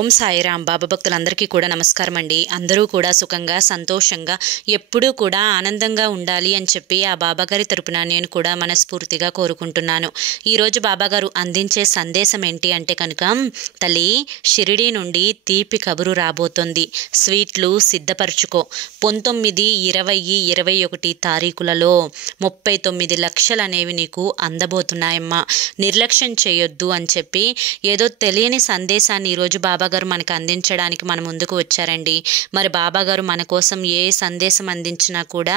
ఓం సాయిరాం బాబా భక్తులందరికీ కూడా నమస్కారం అండి. అందరూ కూడా సుఖంగా సంతోషంగా ఎప్పుడూ కూడా ఆనందంగా ఉండాలి అని చెప్పి ఆ బాబాగారి తరపున నేను కూడా మనస్ఫూర్తిగా కోరుకుంటున్నాను. ఈరోజు బాబాగారు అందించే సందేశం ఏంటి అంటే కనుక, తల్లి షిరిడీ నుండి తీపి కబురు రాబోతోంది, స్వీట్లు సిద్ధపరచుకో. 19, 20, 21 తారీఖులలో 39 లక్షలు అనేవి నీకు అందబోతున్నాయమ్మా, నిర్లక్ష్యం చేయొద్దు అని చెప్పి ఏదో తెలియని సందేశాన్ని ఈరోజు బాబాగారు మనకు అందించడానికి మన ముందుకు వచ్చారండి. మరి బాబాగారు మన కోసం ఏ సందేశం అందించినా కూడా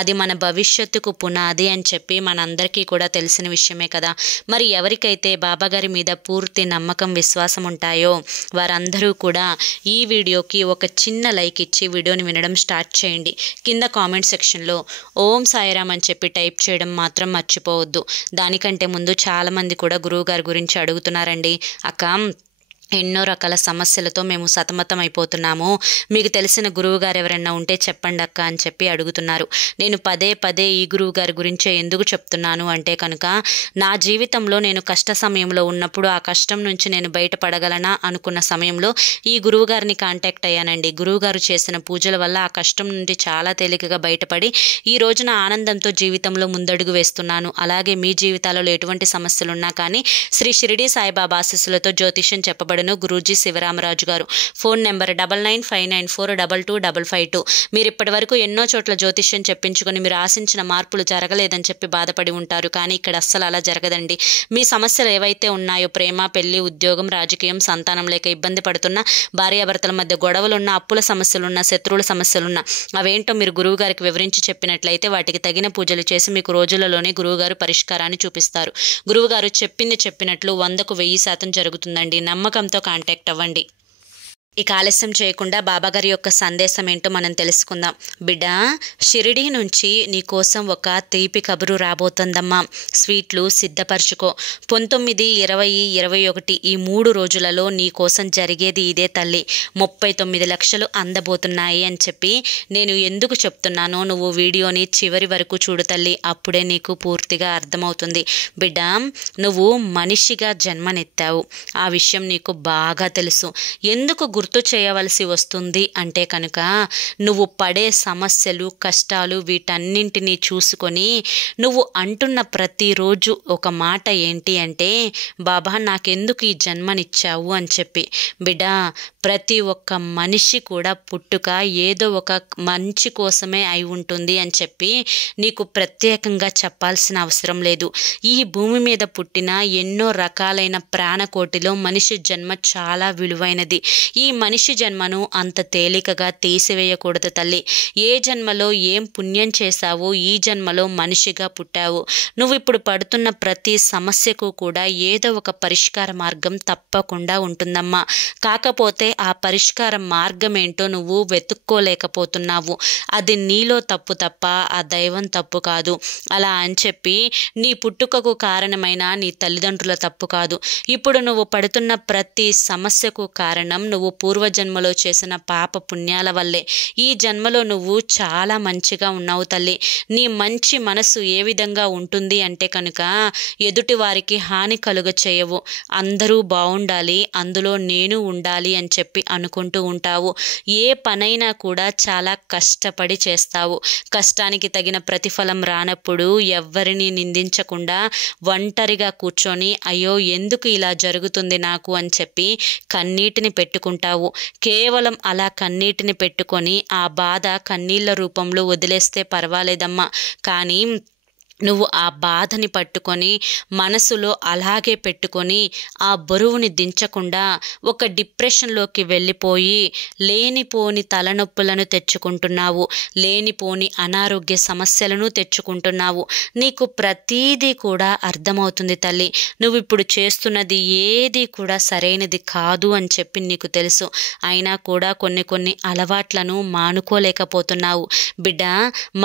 అది మన భవిష్యత్తుకు పునాది అని చెప్పి మనందరికీ కూడా తెలిసిన విషయమే కదా. మరి ఎవరికైతే బాబాగారి మీద పూర్తి నమ్మకం విశ్వాసం ఉంటాయో వారందరూ కూడా ఈ వీడియోకి ఒక చిన్న లైక్ ఇచ్చి వీడియోని వినడం స్టార్ట్ చేయండి. కింద కామెంట్ సెక్షన్లో ఓం సాయిరామ్ అని చెప్పి టైప్ చేయడం మాత్రం మర్చిపోవద్దు. దానికంటే ముందు చాలామంది కూడా గురువు గారి గురించి అడుగుతున్నారండి, అక్క ఎన్నో రకాల సమస్యలతో మేము సతమతం అయిపోతున్నాము, మీకు తెలిసిన గురువు గారు ఎవరైనా ఉంటే చెప్పండి అక్క అని చెప్పి అడుగుతున్నారు. నేను పదే పదే ఈ గురువు గారి గురించే ఎందుకు చెప్తున్నాను అంటే కనుక, నా జీవితంలో నేను కష్ట సమయంలో ఉన్నప్పుడు ఆ కష్టం నుంచి నేను బయటపడగలనా అనుకున్న సమయంలో ఈ గురువు గారిని కాంటాక్ట్ అయ్యానండి. గురువు గారు చేసిన పూజల వల్ల ఆ కష్టం నుండి చాలా తేలికగా బయటపడి ఈ రోజున ఆనందంతో జీవితంలో ముందడుగు వేస్తున్నాను. అలాగే మీ జీవితాలలో ఎటువంటి సమస్యలు ఉన్నా కానీ శ్రీ షిరిడీ సాయిబాబా ఆశీస్సులతో జ్యోతిష్యం చెప్పబడి గురూజీ శివరామరాజు గారు. Phone number 995994225552. మీరు ఇప్పటి వరకు ఎన్నో చోట్ల జ్యోతిష్యం చెప్పించుకొని మీరు ఆశించిన మార్పులు జరగలేదని చెప్పి బాధపడి ఉంటారు, కానీ ఇక్కడ అస్సలు అలా జరగదండి. మీ సమస్యలు ఏవైతే ఉన్నాయో, ప్రేమ, పెళ్లి, ఉద్యోగం, రాజకీయం, సంతానం లేక ఇబ్బంది పడుతున్న, భార్యాభర్తల మధ్య గొడవలున్న, అప్పుల సమస్యలున్న, శత్రువుల సమస్యలున్న, అవేంటో మీరు గురువు గారికి వివరించి చెప్పినట్లయితే వాటికి తగిన పూజలు చేసి మీకు రోజులలోనే గురువుగారు పరిష్కారాన్ని చూపిస్తారు. గురువుగారు చెప్పినట్లు 100కు 1000% జరుగుతుందండి. నమ్మకంతో కాంటాక్ట్ అవ్వండి. ఇక ఆలస్యం చేయకుండా బాబాగారి యొక్క సందేశం ఏంటో మనం తెలుసుకుందాం. బిడ్డ, షిరిడీ నుంచి నీ కోసం ఒక తీపి కబురు రాబోతుందమ్మా, స్వీట్లు సిద్ధపరచుకో. 19, 20, 21 ఈ 3 రోజులలో నీ కోసం జరిగేది ఇదే తల్లి. 39 లక్షలు అందబోతున్నాయి అని చెప్పి నేను ఎందుకు చెప్తున్నానో నువ్వు వీడియోని చివరి వరకు చూడు తల్లి, అప్పుడే నీకు పూర్తిగా అర్థమవుతుంది. బిడ్డ, నువ్వు మనిషిగా జన్మనెత్తావు, ఆ విషయం నీకు బాగా తెలుసు. ఎందుకు గుర్తు చేయవలసి వస్తుంది అంటే కనుక, నువ్వు పడే సమస్యలు, కష్టాలు వీటన్నింటినీ చూసుకొని నువ్వు అంటున్న ప్రతిరోజు ఒక మాట ఏంటి అంటే, బాబా నాకెందుకు ఈ జన్మనిచ్చావు అని చెప్పి. బిడ్డ, ప్రతి ఒక్క మనిషి కూడా పుట్టుక ఏదో ఒక మంచి కోసమే అయి ఉంటుంది అని చెప్పి నీకు ప్రత్యేకంగా చెప్పాల్సిన అవసరం లేదు. ఈ భూమి మీద పుట్టిన ఎన్నో రకాలైన ప్రాణకోటిలో మనిషి జన్మ చాలా విలువైనది. ఈ మనిషి జన్మను అంత తేలికగా తీసివేయకూడదు తల్లి. ఏ జన్మలో ఏం పుణ్యం చేశావో ఈ జన్మలో మనిషిగా పుట్టావు. నువ్వు ఇప్పుడు పడుతున్న ప్రతి సమస్యకు కూడా ఏదో ఒక పరిష్కార మార్గం తప్పకుండా ఉంటుందమ్మా. కాకపోతే ఆ పరిష్కార మార్గం ఏంటో నువ్వు వెతుక్కోలేకపోతున్నావు. అది నీలో తప్పు తప్ప ఆ దైవం తప్పు కాదు. అలా అని చెప్పి నీ పుట్టుకకు కారణమైన నీ తల్లిదండ్రుల తప్పు కాదు. ఇప్పుడు నువ్వు పడుతున్న ప్రతి సమస్యకు కారణం నువ్వు పూర్వజన్మలో చేసిన పాప పుణ్యాల వల్లే. ఈ జన్మలో నువ్వు చాలా మంచిగా ఉన్నావు తల్లి. నీ మంచి మనసు ఏ విధంగా ఉంటుంది అంటే కనుక, ఎదుటి వారికి హాని కలుగ చేయవు, అందరూ బాగుండాలి, అందులో నేను ఉండాలి అని చెప్పి అనుకుంటూ ఉంటావు. ఏ పనైనా కూడా చాలా కష్టపడి చేస్తావు. కష్టానికి తగిన ప్రతిఫలం రానప్పుడు ఎవ్వరిని నిందించకుండా ఒంటరిగా కూర్చొని అయ్యో ఎందుకు ఇలా జరుగుతుంది నాకు అని చెప్పి కన్నీటిని పెట్టుకుంటావు. కేవలం అలా కన్నీటిని పెట్టుకొని ఆ బాధ కన్నీళ్ళ రూపంలో వదిలేస్తే పర్వాలేదమ్మా, కానీ నువ్వు ఆ బాధని పట్టుకొని మనసులో అలాగే పెట్టుకొని ఆ బరువుని దించకుండా ఒక డిప్రెషన్లోకి వెళ్ళిపోయి లేనిపోని తలనొప్పులను తెచ్చుకుంటున్నావు, లేనిపోని అనారోగ్య సమస్యలను తెచ్చుకుంటున్నావు. నీకు ప్రతీదీ కూడా అర్థమవుతుంది తల్లి. నువ్వు ఇప్పుడు చేస్తున్నది ఏది కూడా సరైనది కాదు అని చెప్పి నీకు తెలుసు. అయినా కూడా కొన్ని అలవాట్లను మానుకోలేకపోతున్నావు. బిడ్డ,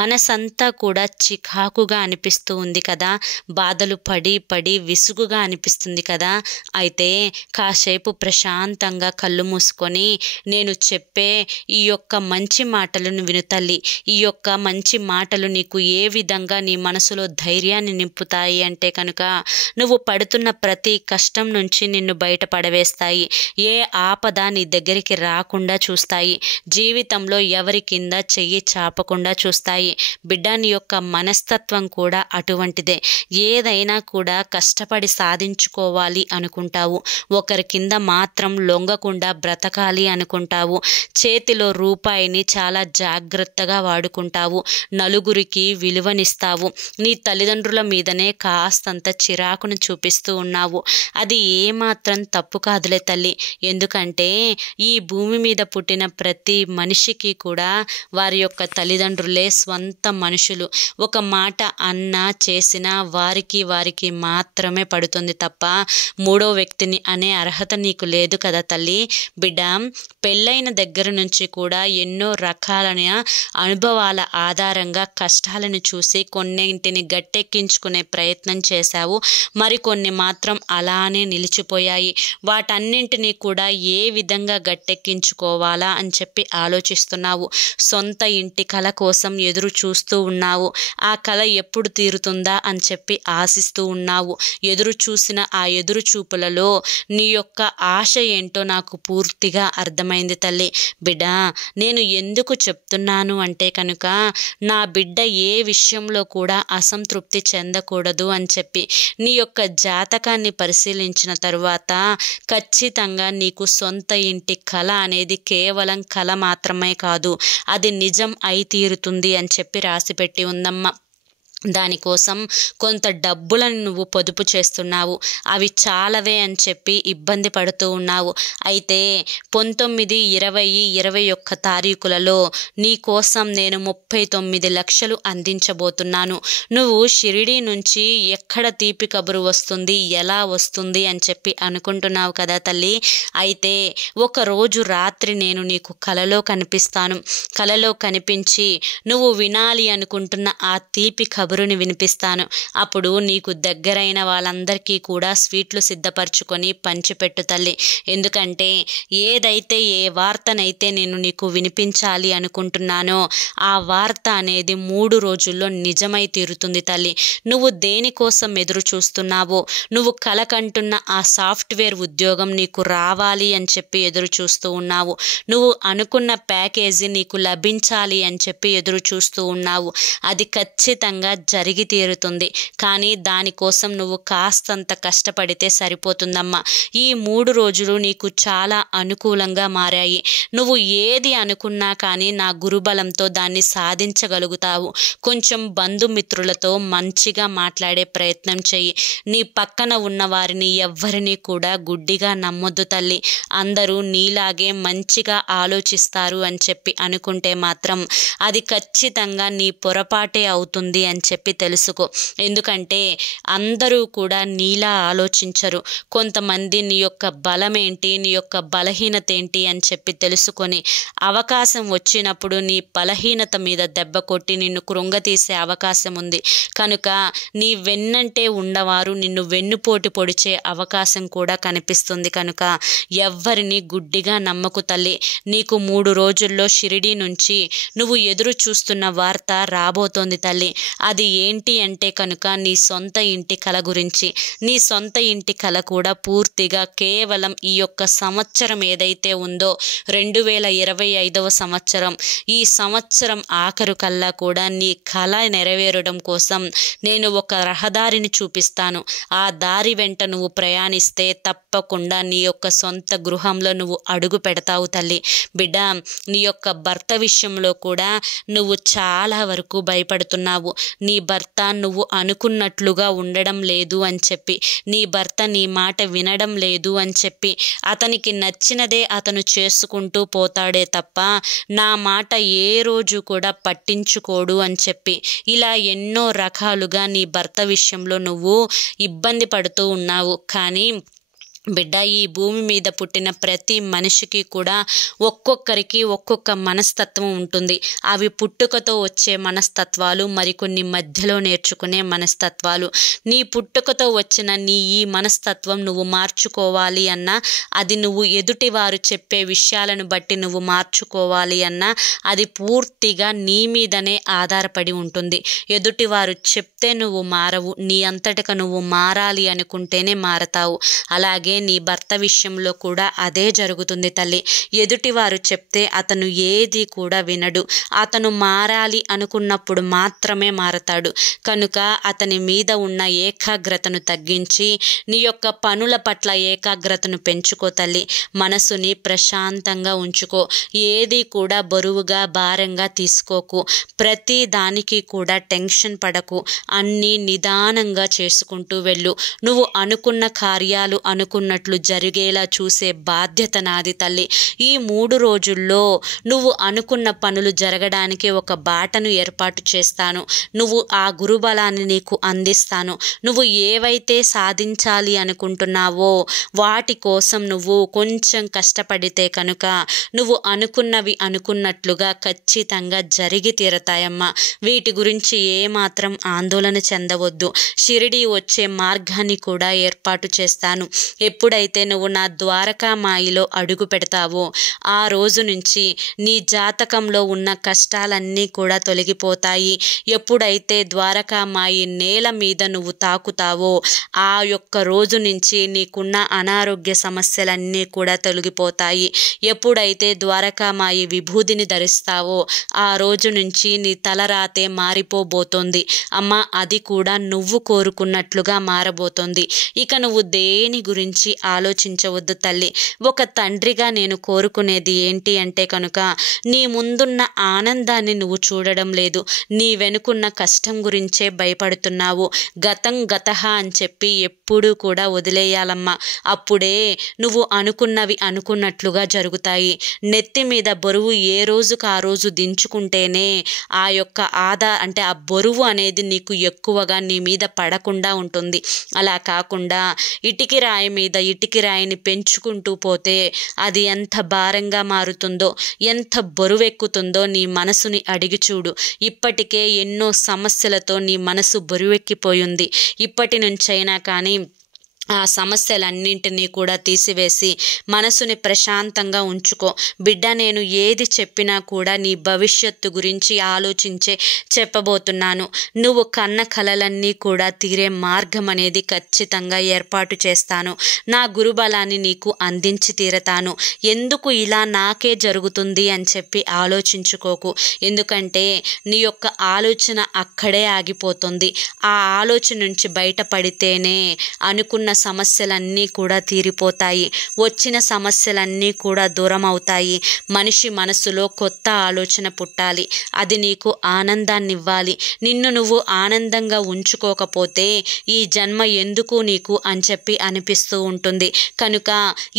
మనసంతా కూడా చికాకుగా అనిపిస్తుంది. అనిపిస్తూ ఉంది కదా, బాధలు పడి పడి విసుగుగా అనిపిస్తుంది కదా. అయితే కాసేపు ప్రశాంతంగా కళ్ళు మూసుకొని నేను చెప్పే ఈ యొక్క మంచి మాటలను విను తల్లి. ఈ యొక్క మంచి మాటలు నీకు ఏ విధంగా నీ మనసులో ధైర్యాన్ని నింపుతాయి అంటే కనుక, నువ్వు పడుతున్న ప్రతి కష్టం నుంచి నిన్ను బయట పడవేస్తాయి. ఏ ఆపద నీ దగ్గరికి రాకుండా చూస్తాయి. జీవితంలో ఎవరి కింద చెయ్యి చాపకుండా చూస్తాయి. బిడ్డ, నీ యొక్క మనస్తత్వం కూడా అటువంటిదే. ఏదైనా కూడా కష్టపడి సాధించుకోవాలి అనుకుంటావు. ఒకరి కింద మాత్రం లొంగకుండా బ్రతకాలి అనుకుంటావు. చేతిలో రూపాయిని చాలా జాగ్రత్తగా వాడుకుంటావు. నలుగురికి విలువనిస్తావు. నీ తల్లిదండ్రుల మీదనే కాస్తంత చిరాకును చూపిస్తూ ఉన్నావు. అది ఏమాత్రం తప్పు కాదులే తల్లి. ఎందుకంటే ఈ భూమి మీద పుట్టిన ప్రతి మనిషికి కూడా వారి యొక్క తల్లిదండ్రులే స్వంత మనుషులు. ఒక మాట అన్నా చేసినా వారికి మాత్రమే పడుతుంది తప్ప మూడో వ్యక్తిని అనే అర్హత నీకు లేదు కదా తల్లి. బిడ్డ, పెళ్ళైన దగ్గర నుంచి కూడా ఎన్నో రకాలైన అనుభవాల ఆధారంగా కష్టాలను చూసి కొన్నింటిని గట్టెక్కించుకునే ప్రయత్నం చేశావు. మరికొన్ని మాత్రం అలానే నిలిచిపోయాయి. వాటన్నింటినీ కూడా ఏ విధంగా గట్టెక్కించుకోవాలా అని చెప్పి ఆలోచిస్తున్నావు. సొంత ఇంటి కల కోసం ఎదురు చూస్తూ ఉన్నావు. ఆ కల ఎప్పుడు తీరుతుందా అని చెప్పి ఆశిస్తూ ఉన్నావు. ఎదురు చూసిన ఆ ఎదురు చూపులలో నీ యొక్క ఆశ ఏంటో నాకు పూర్తిగా అర్థమైంది తల్లి. బిడ్డ, నేను ఎందుకు చెప్తున్నాను అంటే కనుక, నా బిడ్డ ఏ విషయంలో కూడా అసంతృప్తి చెందకూడదు అని చెప్పి. నీ యొక్క జాతకాన్ని పరిశీలించిన తరువాత ఖచ్చితంగా నీకు సొంత ఇంటి కల అనేది కేవలం కల మాత్రమే కాదు, అది నిజం అయి తీరుతుంది అని చెప్పి రాసిపెట్టి ఉందమ్మా. దానికోసం కొంత డబ్బులను నువ్వు పొదుపు చేస్తున్నావు. అవి చాలవే అని చెప్పి ఇబ్బంది పడుతూ ఉన్నావు. అయితే 19, 20, 21 తారీఖులలో నీ కోసం నేను 39 లక్షలు అందించబోతున్నాను. నువ్వు షిరిడీ నుంచి ఎక్కడ తీపి కబురు వస్తుంది, ఎలా వస్తుంది అని చెప్పి అనుకుంటున్నావు కదా తల్లి. అయితే ఒకరోజు రాత్రి నేను నీకు కలలో కనిపిస్తాను. కలలో కనిపించి నువ్వు వినాలి అనుకుంటున్న ఆ తీపి కబురుని వినిపిస్తాను. అప్పుడు నీకు దగ్గరైన వాళ్ళందరికీ కూడా స్వీట్లు సిద్ధపరచుకొని పంచిపెట్టు తల్లి. ఎందుకంటే ఏదైతే ఏ వార్తనైతే నేను నీకు వినిపించాలి అనుకుంటున్నానో ఆ వార్త అనేది 3 రోజుల్లో నిజమై తీరుతుంది తల్లి. నువ్వు దేనికోసం ఎదురు చూస్తున్నావో, నువ్వు కలకంటున్న ఆ సాఫ్ట్వేర్ ఉద్యోగం నీకు రావాలి అని చెప్పి ఎదురు చూస్తూ ఉన్నావు. నువ్వు అనుకున్న ప్యాకేజీ నీకు లభించాలి అని చెప్పి ఎదురు చూస్తూ ఉన్నావు. అది ఖచ్చితంగా జరిగి తీరుతుంది. కానీ దానికోసం నువ్వు కాస్తంత కష్టపడితే సరిపోతుందమ్మా. ఈ 3 రోజులు నీకు చాలా అనుకూలంగా మారాయి. నువ్వు ఏది అనుకున్నా కానీ నా గురుబలంతో దాన్ని సాధించగలుగుతావు. కొంచెం బంధుమిత్రులతో మంచిగా మాట్లాడే ప్రయత్నం చెయ్యి. నీ పక్కన ఉన్న వారిని ఎవ్వరిని కూడా గుడ్డిగా నమ్మొద్దు తల్లి. అందరూ నీలాగే మంచిగా ఆలోచిస్తారు అని చెప్పి అనుకుంటే మాత్రం అది ఖచ్చితంగా నీ పొరపాటే అవుతుంది అని చెప్పి తెలుసుకో. ఎందుకంటే అందరూ కూడా నీలా ఆలోచించరు. కొంతమంది నీ యొక్క బలమేంటి, నీ యొక్క బలహీనత ఏంటి అని చెప్పి తెలుసుకొని అవకాశం వచ్చినప్పుడు నీ బలహీనత మీద దెబ్బ కొట్టి నిన్ను కృంగతీసే అవకాశం ఉంది. కనుక నీ వెన్నంటే ఉన్నవారు నిన్ను వెన్నుపోటు పొడిచే అవకాశం కూడా కనిపిస్తుంది. కనుక ఎవ్వరిని గుడ్డిగా నమ్మకు తల్లి. నీకు 3 రోజుల్లో షిరిడీ నుంచి నువ్వు ఎదురు చూస్తున్న వార్త రాబోతోంది తల్లి. అది ఏంటి అంటే కనుక నీ సొంత ఇంటి కల గురించి. నీ సొంత ఇంటి కల కూడా పూర్తిగా కేవలం ఈ యొక్క సంవత్సరం ఏదైతే ఉందో 2025వ సంవత్సరం, ఈ సంవత్సరం ఆఖరు కల్లా కూడా నీ కల నెరవేరడం కోసం నేను ఒక రహదారిని చూపిస్తాను. ఆ దారి వెంట నువ్వు ప్రయాణిస్తే తప్పకుండా నీ యొక్క సొంత గృహంలో నువ్వు అడుగు పెడతావు తల్లి. బిడ్డ, నీ యొక్క భర్త విషయంలో కూడా నువ్వు చాలా వరకు భయపడుతున్నావు. నీ భర్త నువ్వు అనుకున్నట్లుగా ఉండడం లేదు అని చెప్పి, నీ భర్త నీ మాట వినడం లేదు అని చెప్పి, అతనికి నచ్చినదే అతను చేసుకుంటూ పోతాడే తప్ప నా మాట ఏ రోజు కూడా పట్టించుకోడు అని చెప్పి, ఇలా ఎన్నో రకాలుగా నీ భర్త విషయంలో నువ్వు ఇబ్బంది పడుతూ ఉన్నావు. కానీ బిడ్డ, ఈ భూమి మీద పుట్టిన ప్రతి మనిషికి కూడా ఒక్కొక్కరికి ఒక్కొక్క మనస్తత్వం ఉంటుంది. అవి పుట్టుకతో వచ్చే మనస్తత్వాలు, మరికొన్ని మధ్యలో నేర్చుకునే మనస్తత్వాలు. నీ పుట్టుకతో వచ్చిన నీ ఈ మనస్తత్వం నువ్వు మార్చుకోవాలి అన్నా, అది నువ్వు ఎదుటివారు చెప్పే విషయాలను బట్టి నువ్వు మార్చుకోవాలి అన్నా, అది పూర్తిగా నీ మీదనే ఆధారపడి ఉంటుంది. ఎదుటివారు చెప్తే నువ్వు మారవు, నీ అంతటక నువ్వు మారాలి అనుకుంటేనే మారతావు. అలాగే నీ భర్త విషయంలో కూడా అదే జరుగుతుంది తల్లి. ఎదుటివారు చెప్తే అతను ఏది కూడా వినడు. అతను మారాలి అనుకున్నప్పుడు మాత్రమే మారతాడు. కనుక అతని మీద ఉన్న ఏకాగ్రతను తగ్గించి నీ యొక్క పనుల పట్ల ఏకాగ్రతను పెంచుకో తల్లి. మనసుని ప్రశాంతంగా ఉంచుకో. ఏది కూడా బరువుగా భారంగా తీసుకోకు. ప్రతి దానికి కూడా టెన్షన్ పడకు. అన్నీ నిదానంగా చేసుకుంటూ వెళ్ళు. నువ్వు అనుకున్న కార్యాలు అనుకున్నట్లు జరిగేలా చూసే బాధ్యత నాది తల్లి. ఈ 3 రోజుల్లో నువ్వు అనుకున్న పనులు జరగడానికి ఒక బాటను ఏర్పాటు చేస్తాను. నువ్వు ఆ గురుబలాన్ని నీకు అందిస్తాను. నువ్వు ఏవైతే సాధించాలి అనుకుంటున్నావో వాటి కోసం నువ్వు కొంచెం కష్టపడితే కనుక నువ్వు అనుకున్నవి అనుకున్నట్లుగా ఖచ్చితంగా జరిగి తీరతాయమ్మా. వీటి గురించి ఏమాత్రం ఆందోళన చెందవద్దు. షిరిడి వచ్చే మార్గాన్ని కూడా ఏర్పాటు చేస్తాను. ఎప్పుడైతే నువ్వు నా ద్వారకామాయిలో అడుగు పెడతావో ఆ రోజు నుంచి నీ జాతకంలో ఉన్న కష్టాలన్నీ కూడా తొలగిపోతాయి. ఎప్పుడైతే ద్వారకామాయి నేల మీద నువ్వు తాకుతావో ఆ యొక్క రోజు నుంచి నీకున్న అనారోగ్య సమస్యలన్నీ కూడా తొలగిపోతాయి. ఎప్పుడైతే ద్వారకామాయి విభూదిని ధరిస్తావో ఆ రోజు నుంచి నీ తలరాతే మారిపోబోతోంది అమ్మ. అది కూడా నువ్వు కోరుకున్నట్లుగా మారబోతోంది. ఇక నువ్వు దేని గురించి ఆలోచించవద్దు తల్లి. ఒక తండ్రిగా నేను కోరుకునేది ఏంటి అంటే కనుక నీ ముందున్న ఆనందాన్ని నువ్వు చూడడం లేదు. నీ వెనుకున్న కష్టం గురించే భయపడుతున్నావు. గతం గతహ అని చెప్పి ఎప్పుడూ కూడా వదిలేయాలమ్మా. అప్పుడే నువ్వు అనుకున్నవి అనుకున్నట్లుగా జరుగుతాయి. నెత్తి మీద బరువు ఏ రోజుకు ఆ రోజు దించుకుంటేనే ఆ యొక్క ఆ బరువు అనేది నీకు ఎక్కువగా నీ మీద పడకుండా ఉంటుంది. అలా కాకుండా ఇటికి రాయి మీద ఇటికి రాయిని పెంచుకుంటూ పోతే అది ఎంత భారంగా మారుతుందో, ఎంత బరువెక్కుతుందో నీ మనసుని అడిగి చూడు. ఇప్పటికే ఎన్నో సమస్యలతో నీ మనసు బరువెక్కిపోయింది. ఇప్పటి నుంచైనా కానీ ఆ సమస్యలన్నింటినీ కూడా తీసివేసి మనసుని ప్రశాంతంగా ఉంచుకో. బిడ్డ, నేను ఏది చెప్పినా కూడా నీ భవిష్యత్తు గురించి ఆలోచించే చెప్పబోతున్నాను. నువ్వు కన్న కలలన్నీ కూడా తీరే మార్గం అనేది ఖచ్చితంగా ఏర్పాటు చేస్తాను. నా గురుబలాన్ని నీకు అందించి తీరతాను. ఎందుకు ఇలా నాకే జరుగుతుంది అని చెప్పి ఆలోచించుకోకు. ఎందుకంటే నీ యొక్క ఆలోచన అక్కడే ఆగిపోతుంది. ఆ ఆలోచన నుంచి బయటపడితేనే అనుకున్న సమస్యలన్నీ కూడా తీరిపోతాయి. వచ్చిన సమస్యలన్నీ కూడా దూరం అవుతాయి. మనిషి మనసులో కొత్త ఆలోచన పుట్టాలి. అది నీకు ఆనందాన్ని ఇవ్వాలి. నిన్ను నువ్వు ఆనందంగా ఉంచుకోకపోతే ఈ జన్మ ఎందుకు నీకు అని చెప్పి అనిపిస్తూ ఉంటుంది. కనుక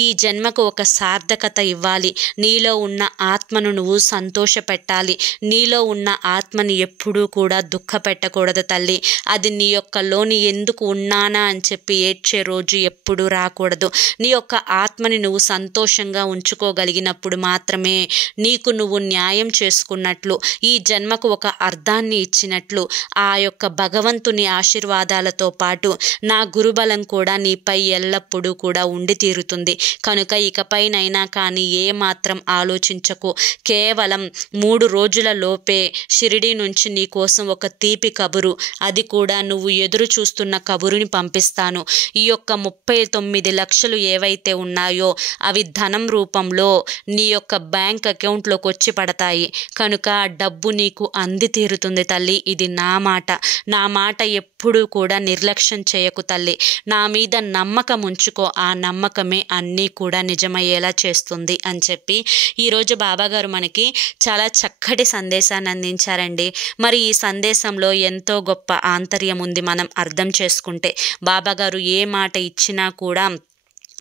ఈ జన్మకు ఒక సార్థకత ఇవ్వాలి. నీలో ఉన్న ఆత్మను నువ్వు సంతోషపెట్టాలి. నీలో ఉన్న ఆత్మని ఎప్పుడూ కూడా దుఃఖ పెట్టకూడదు తల్లి. అది నీ యొక్క లోని ఎందుకు ఉన్నానా అని చెప్పి ఏడ్చే రోజు ఎప్పుడు రాకూడదు. నీ యొక్క ఆత్మని నువ్వు సంతోషంగా ఉంచుకోగలిగినప్పుడు మాత్రమే నీకు నువ్వు న్యాయం చేసుకున్నట్లు, ఈ జన్మకు ఒక అర్థాన్ని ఇచ్చినట్లు, ఆ యొక్క భగవంతుని ఆశీర్వాదాలతో పాటు నా గురుబలం కూడా నీపై ఎల్లప్పుడూ కూడా ఉండి తీరుతుంది. కనుక ఇకపైనైనా కానీ ఏమాత్రం ఆలోచించకు. కేవలం 3 రోజుల లోపే షిరిడి నుంచి నీ కోసం ఒక తీపి కబురు, అది కూడా నువ్వు ఎదురు చూస్తున్న కబురుని పంపిస్తాను. ఈ యొక్క 39 లక్షలు ఏవైతే ఉన్నాయో అవి ధనం రూపంలో నీ యొక్క బ్యాంక్ అకౌంట్లోకి వచ్చి పడతాయి. కనుక డబ్బు నీకు అంది తీరుతుంది తల్లి. ఇది నా మాట. నా మాట ఎప్పుడూ కూడా నిర్లక్ష్యం చేయకు తల్లి. నా మీద నమ్మకం ఉంచుకో. ఆ నమ్మకమే అన్నీ కూడా నిజమయ్యేలా చేస్తుంది అని చెప్పి ఈరోజు బాబాగారు మనకి చాలా చక్కటి సందేశాన్ని అందించారండి. మరి ఈ సందేశంలో ఎంతో గొప్ప ఆంతర్యం ఉంది మనం అర్థం చేసుకుంటే. బాబాగారు ఏ మాట ఇచ్చినా కూడా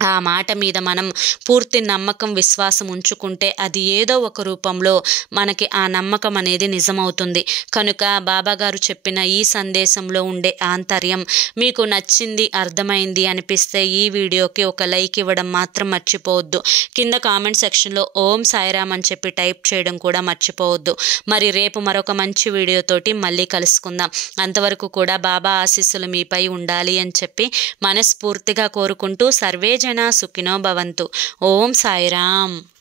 ఆ మాట మీద మనం పూర్తి నమ్మకం విశ్వాసం ఉంచుకుంటే అది ఏదో ఒక రూపంలో మనకి ఆ నమ్మకం అనేది నిజమవుతుంది. కనుక బాబాగారు చెప్పిన ఈ సందేశంలో ఉండే ఆంతర్యం మీకు నచ్చింది, అర్థమైంది అనిపిస్తే ఈ వీడియోకి ఒక లైక్ ఇవ్వడం మాత్రం మర్చిపోవద్దు. కింద కామెంట్ సెక్షన్లో ఓం సాయిరామ్ అని చెప్పి టైప్ చేయడం కూడా మర్చిపోవద్దు. మరి రేపు మరొక మంచి వీడియోతోటి మళ్ళీ కలుసుకుందాం. అంతవరకు కూడా బాబా ఆశీస్సులు మీపై ఉండాలి అని చెప్పి మనస్ఫూర్తిగా కోరుకుంటూ సర్వే జన సుఖినో భవంతు. ఓం సాయిరామ్.